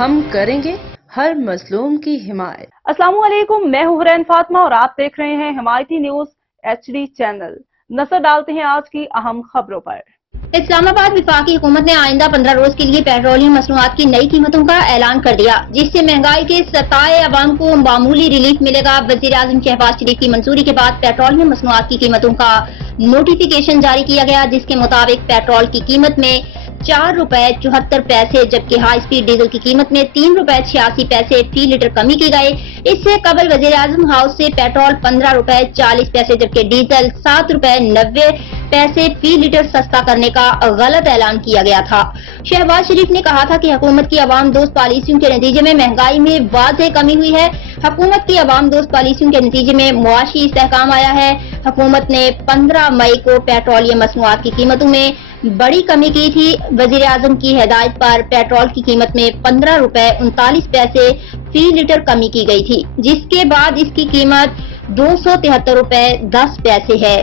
ہم کریں گے ہر مظلوم کی حمایت۔ السلام علیکم، میں ہوں حرین فاطمہ اور آپ دیکھ رہے ہیں حمایتی نیوز HD چینل۔ نظر ڈالتے ہیں آج کی اہم خبروں پر۔ اسلام آباد وفاقی حکومت نے آئندہ 15 روز کے لیے پیٹرولیم مصنوعات کی نئی قیمتوں کا اعلان کر دیا، جس سے مہنگائی کے ستائے عوام کو معمولی ریلیف ملے گا۔ وزیر اعظم شہباز شریف کی منظوری کے بعد پیٹرولیم مصنوعات کی قیمتوں کا نوٹیفیکیشن جاری کیا گیا، جس کے مطابق پیٹرول کی قیمت میں 4 روپے 74 پیسے جبکہ ہائی سپیڈ ڈیزل کی قیمت میں 3 روپے 86 پیسے فی لیٹر کمی کی گئی۔ اس سے قبل وزیر اعظم ہاؤس سے پیٹرول 15 روپے 40 پیسے جبکہ ڈیزل 7 روپے 90 پیسے فی لیٹر سستا کرنے کا غلط اعلان کیا گیا تھا۔ شہباز شریف نے کہا تھا کہ حکومت کی عوام دوست پالیسیوں کے نتیجے میں مہنگائی میں واضح کمی ہوئی ہے۔ حکومت کی عوام دوست پالیسیوں کے نتیجے میں معاشی استحکام آیا ہے۔ حکومت نے 15 مئی کو پیٹرولیم مصنوعات کی قیمتوں میں بڑی کمی کی تھی۔ وزیر اعظم کی ہدایت پر پیٹرول کی قیمت میں 15 روپے 39 پیسے فی لیٹر کمی کی گئی تھی، جس کے بعد اس کی قیمت 273 روپے 10 پیسے ہے۔